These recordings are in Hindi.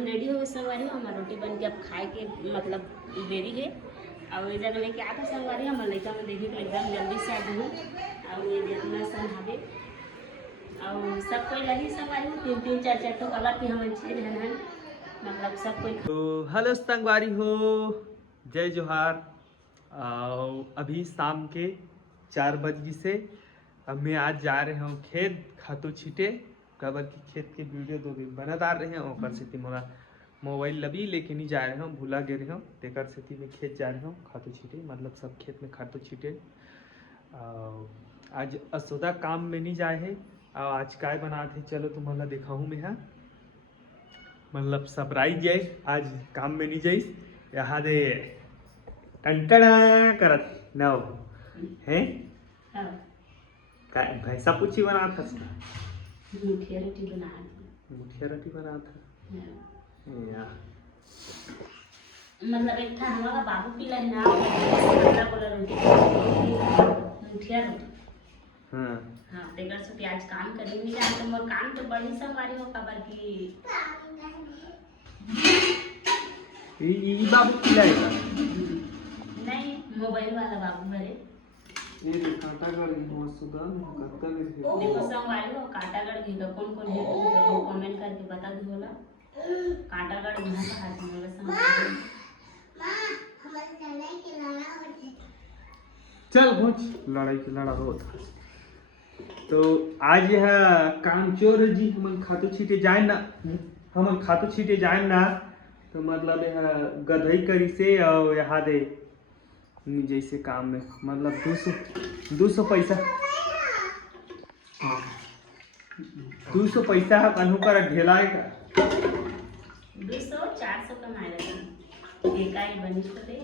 खाना रेडी हो गए संगवारी हो, हमार रोटी बन के अब खाए के मतलब देरी है। और ये जगह लेके आता संगवारी हमार लड़का में देखी तो एकदम जल्दी से आ गई और ये जितना संभावे और सब कोई लगी संगवारी हो, 3-3 4-4 तो कलर की हम अच्छे रहन मतलब सब कोई। तो हेलो संगवारी हो, जय जोहार। अभी शाम के 4 बजे से अब मैं आज जा रहे हूँ खेत खातू छीटे कबर की खेत के वीडियो दो भी बना डाल रहे हैं और से मोरा मोबाइल लबी लेके नहीं जा रहे हूँ, भूला गे रहे हूँ तेकर से में खेत जा रहे हूँ खातू छीटे मतलब सब खेत में खातू छीटे। आज असोदा काम में नहीं जाए है और आज काय बना थे चलो तुम्हारा देखा हूँ मैं मतलब सरप्राइज है। आज काम में नहीं जाइस यहाँ दे टंटड़ा करत नौ हैं भैंसा पूछी बना था मुठिया रोटी बना था या मतलब एक था हमारा बाबू पीला है ना बोला रोटी मुठिया रोटी। हाँ हाँ तेकर से आज काम करेंगे जाए तो मोर काम तो बड़ी संगवारी हो खबर की ये बाबू खिलाएगा नहीं मोबाइल वाला बाबू भरे ये कांटागढ़ हो सुदान करता नहीं देखो संगवारी हो कांटागढ़ की कौन कौन है तो कमेंट करके बता दो बोला कांटागढ़ घूमना का हाथ में संगवारी चल पहुंच लड़ाई की लड़ा हो था। तो आज यह कामचोर जी हम खातू छीटे जाए ना हम खातू छीटे जाए ना तो मतलब यह गधई करी से और यहाँ दे जैसे काम में मतलब 200 पैसा 200 पैसा है कन्हू कर ढेलाए का 200-400 कमाएगा एकाई बनिश तो दे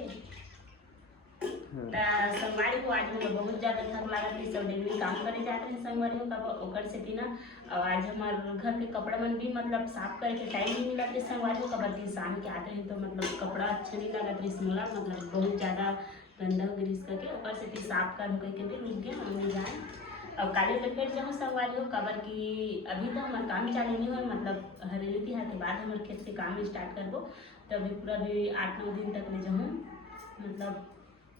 संगवारी को आज हमें बहुत ज़्यादा थक लगा थी सब डेली काम करे जाते हैं संगवारी को ओकर से ना और आज हमारे घर के कपड़ा मन भी मतलब साफ करे के टाइम नहीं मिला थे संगवारी को कबर के शाम के आते हैं तो मतलब कपड़ा अच्छा नहीं लगा था इसमें मतलब बहुत ज़्यादा गंदा ग्रीस करके ओकर से साफ कर के भी रुक गए हम जाए और काले पेट जब संगवारी हो कबर की अभी तो हमारे काम चालू नहीं हो मतलब हरेली तिहार के बाद हमारे खेत के काम स्टार्ट करबो तो अभी पूरा भी 8-9 दिन तक ले जाऊँ मतलब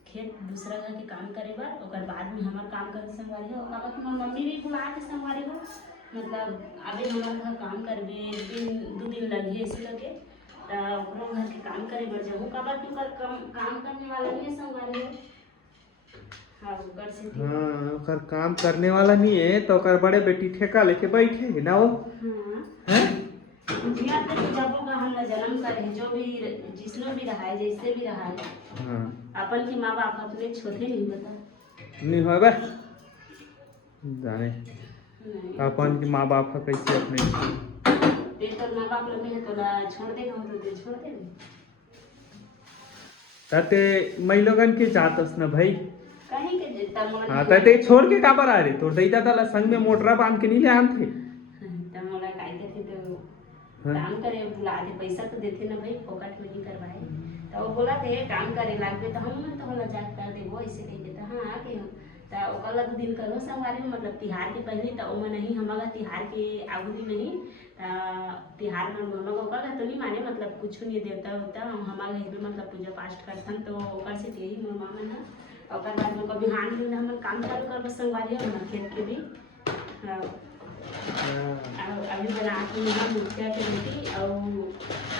खेत दूसरा घर के काम करे बार और बाद में हमार काम करे संगवारी हो ओकर बाद हमार मम्मी भी बुला के संगवारी हो मतलब अभी हमारे घर काम करबे 1-2 दिन लगे ऐसे लगे तो घर के काम करे बर जाऊँ कबर की काम करने वाला नहीं है संगवारी हो। हाँ ओकर काम करने वाला नहीं है तो ओकर बड़े बेटी ठेका लेके बैठे है ना वो हाँ जिया तो जब हम जन्म करे जो भी जिसने भी रहा है जैसे भी रहा है हाँ अपन के माँ बाप अपने छोटे नहीं बता नहीं हो बे जाने अपन के माँ बाप का कैसे अपने तो माँ बाप लोग में तो छोड़ देगा तो छोड़ देगा ताते मैं लोगन के चाहतस ना भाई कहीं के देता मोला हाँ ताते छोड़ के का पर आ रहे तोर दैदा ताला संग में मोटरा बांध के नहीं ले आन थे त मोला काई देते तो काम करे बुला दे पैसा तो देते ना भाई फोकट में नहीं करवाए तो वो बोला थे काम करे लागबे तो हम तो होला जा कर देबो ऐसे कह के तो हां आके तो ओकला 2 दिन करो संगवारी में मतलब तिहार के पहले तो ओमे नहीं हमारा तिहार के आगु दिन नहीं तिहार में मम्मा को ओकला तो नहीं माने मतलब कुछ नहीं देवता होता हमारे घर में मतलब पूजा पाठ करथन तो ओकर से यही मम्मा मन है ओकर बाद में कभी हान दिन हम काम चालू करब संगवारी हम खेत के भी अभी बना के हम मुठिया के रोटी और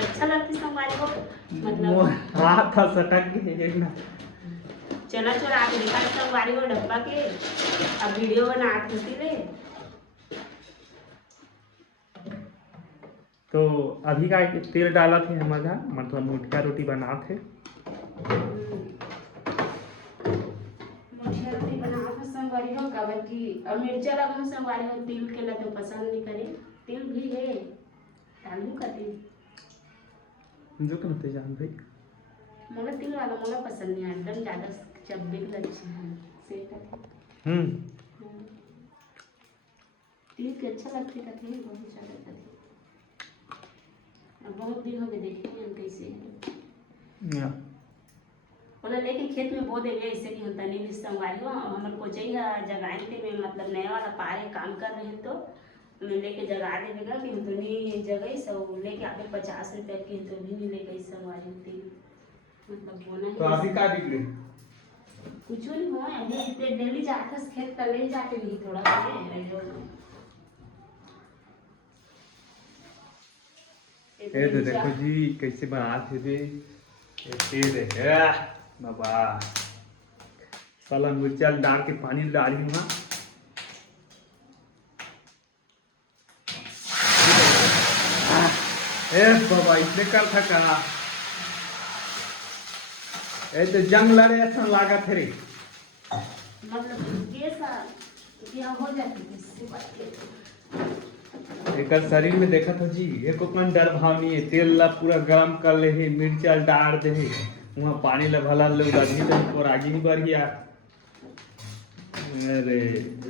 अच्छा लगती संगवारी को मतलब हां था सटक के ना चना चोरा के निकाल संगवारी को डब्बा के अब वीडियो बना देती रे। तो अभी का तेल डाला थे हमारा मतलब मुठिया रोटी बना थे मुठिया रोटी बना के संगवारी हो काबर की और मिर्चा लगा संगवारी हो तिल के ला तो पसंद नहीं करे तिल भी है डालू का तिल जो कहते जान भाई मोला तिल वाला मोला पसंद नहीं एकदम ज्यादा चब्बे लगती है से तिल के अच्छा लगती है थे बहुत ज्यादा थे अब बहुत दिन हो गए देखे हम कैसे है बोला लेके खेत में बो देंगे ऐसे नहीं होता नहीं संगवारी हो हमारे कोचई जगाए थे में मतलब नया वाला पारे काम कर रहे हैं तो मैं लेके जगा देगा कि हम तो नहीं जगह सब लेके आते 50 रुपया की तो भी नहीं लेके संगवारी होती मतलब बोना तो है अभी का बिगड़े कुछ नहीं हो अभी इतने डेली जाते खेत कर ले जाते नहीं थोड़ा ये तो देखो जी कैसे बनाते थे ये बाबा साला मिर्चा डाल के पानी डाली हूँ ना ए बाबा इसने कर था का ए तो जंग लड़े ऐसा लागा थे रे मतलब कैसा क्या हो जाती है एक शरीर में देखा था जी एक अपन डर भाव नहीं है तेल ला पूरा गरम कर ले है मिर्चा डाल दे है वहाँ पानी ला भला लोग आदमी तो और आगे ही बढ़ गया अरे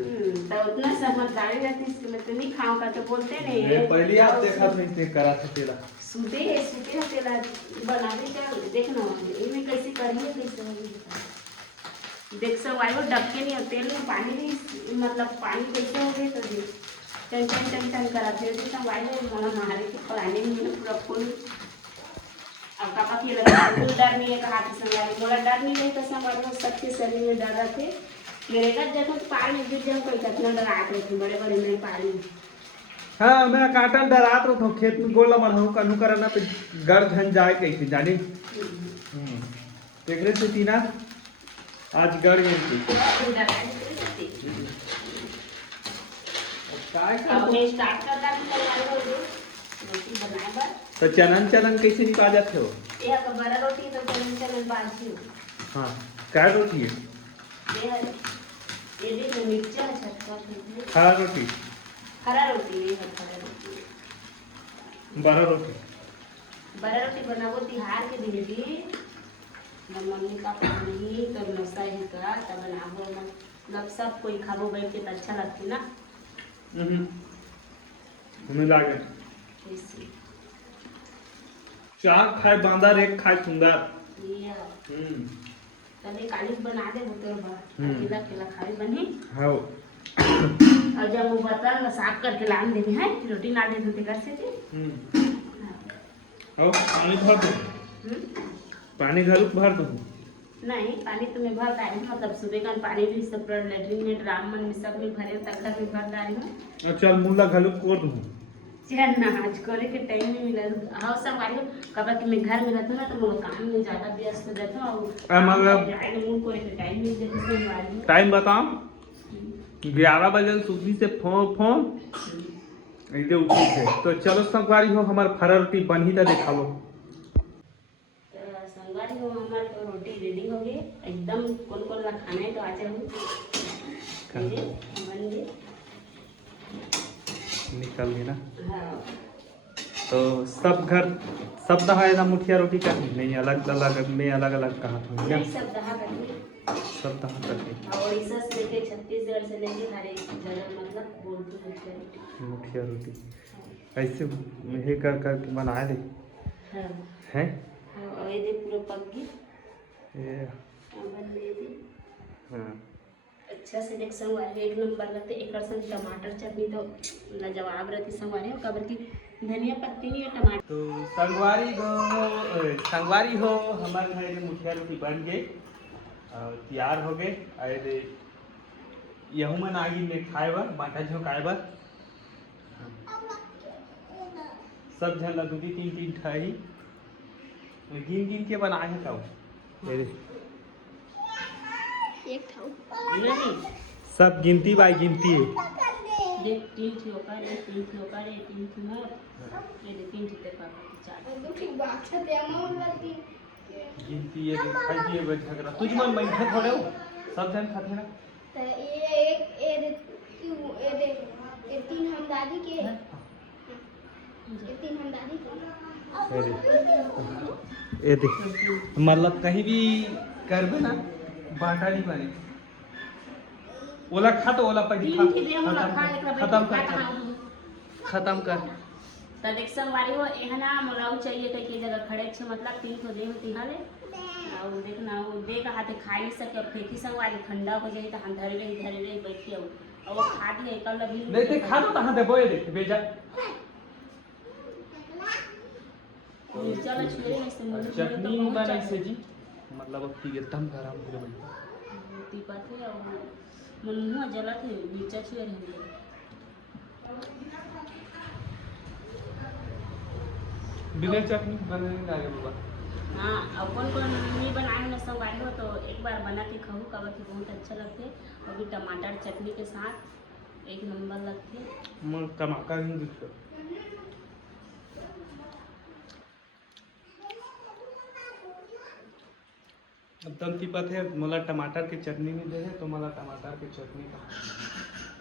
तो उतना समझदारी रहती इसके लिए तो नहीं खाऊंगा तो बोलते नहीं है पहले आप देखा था इसे करा था तेला सूते है तेला बना दे क्या देखना इनमें कैसे करिए कैसे होगी देख सब आयो डबके नहीं और तेल में पानी नहीं मतलब पानी कैसे हो गए तो देख टेंशन करा फिर भी सब आयो मन मारे के पानी में पूरा फुल अब कापा के लगा डर नहीं है कहा कि संभाली बोला डर नहीं है तो संभालो सबके शरीर में डर रखे मेरे का देखो पार में गिर जाऊँ कोई कितना डराते थे बड़े बड़े मेरे पानी हाँ मैं काटल डरात रहा था खेत में गोला मरहूँ कनु करना पे घर झन जाए कैसे जाने देख रहे थे तीना आज घर गई थी तो चनन कैसे निकाल जाते हो बड़ा रोटी तो चनन बाजी हाँ क्या रोटी है ये देखो मिर्चा छटका हरा रोटी हरा रोटी नहीं है हरा रोटी बड़ा रोटी बनाबो तिहार के दिन भी मम्मी का नहीं तो नशा ही का तब बनाबो मतलब सब कोई खाबो बैठ के तो अच्छा लगती ना हमें लागे चार खाए बांदर एक खाए सुंदर ये तने काली बना दे तो अकेला अकेला खाली बनी हाँ और जब वो बर्तन साफ करके लान देनी है रोटी ना दे दूँ घर से और पानी भर दो पानी घर भर दो नहीं पानी तो मैं भर डाली हूँ मतलब सुबह का पानी भी सब लेटरिन में ड्राम में सब में भरे तक घर में भर डाली हूँ अच्छा मुल्ला घलू कोर दूँ चल ना आज करे के टाइम नहीं मिला हाँ सब आई कब कि मैं घर में रहता ना तो मैं काम में ज़्यादा व्यस्त हो जाता हूँ और टाइम मिल जाता टाइम बताओ 11 बजे सुबह से फोन ऐसे उठी थे तो चलो संगवारी हो हमार फरा रोटी बन ही तो दिखाओ संगवारी हो हमारे तो रोटी रेडी हो गई एकदम कौन ला खाना है तो आ जाओ बन गए निकल गए ना हाँ तो सब घर सब दहा है ना मुठिया रोटी का नहीं अलग अलग में अलग अलग कहा था नहीं सब दहा करके सब दहा करके उड़ीसा से लेके छत्तीसगढ़ से लेके हर एक जगह मतलब बोलते मुठिया रोटी ऐसे हे कर करके बनाए दे हाँ हैं और ये दे पूरा पक गई ये बन गई थी हाँ अच्छा से देख संगवारी एक नंबर लगते एक संग टमाटर चटनी तो लाजवाब रहती संगवारी हो कबर की धनिया पत्ती नहीं है टमाटर तो संगवारी हो हमारे घर में मुठिया रोटी बन गई और तैयार हो गए और यहू मन आगे में खाए बर माटा झो खाए बर सब झन ला दू तीन ठाई गिन के बनाए हैं कब एक नहीं सब गिनती बाई गिनती है देख 3 थी ओकर 3 थी ओकर 3 थी मोर ये 3 थी तेरे पापा 4 तो ठीक बात है ते अमाउंट लगती गिनती है खाई दिए बे झगड़ा तुझ मन बैठे थोड़े हो सब जन खाते ना तो ये एक ये 3 हम दादी के ये 3 हम दादी के ये देख मतलब कहीं भी करबे ना बाटा नहीं बने ओला खा तो ओला पहले खत्म कर तो देख संगवारी हो एहना मोलाऊ चाहिए कई के जगह खड़े छे मतलब 3 तो दे होती हाले और देखना वो दे का हाथे खा नहीं सके और फेंकी संगवारी ठंडा हो जाए तो हम धरे रही बैठी हो और वो खा दिए कल अभी नहीं ते खा दो कहाँ दे बोए दे बेजा मिर्चा ला छुए नहीं से मुझे चटनी बना से जी मतलब अब की एकदम गरम हो गई ती पाते और मन मुंह जला थे मिर्चा छुए रहे बिना चटनी बनाने लगे बाबा हाँ और कौन कौन नहीं बनाए ना सब आए हो तो एक बार बना के खाओ कब कि बहुत अच्छा लगते और भी टमाटर चटनी के साथ एक नंबर लगते मैं टमाटर नहीं दिखता अब तम की बात है मला टमाटर की चटनी नहीं दे तो मला टमाटर की चटनी का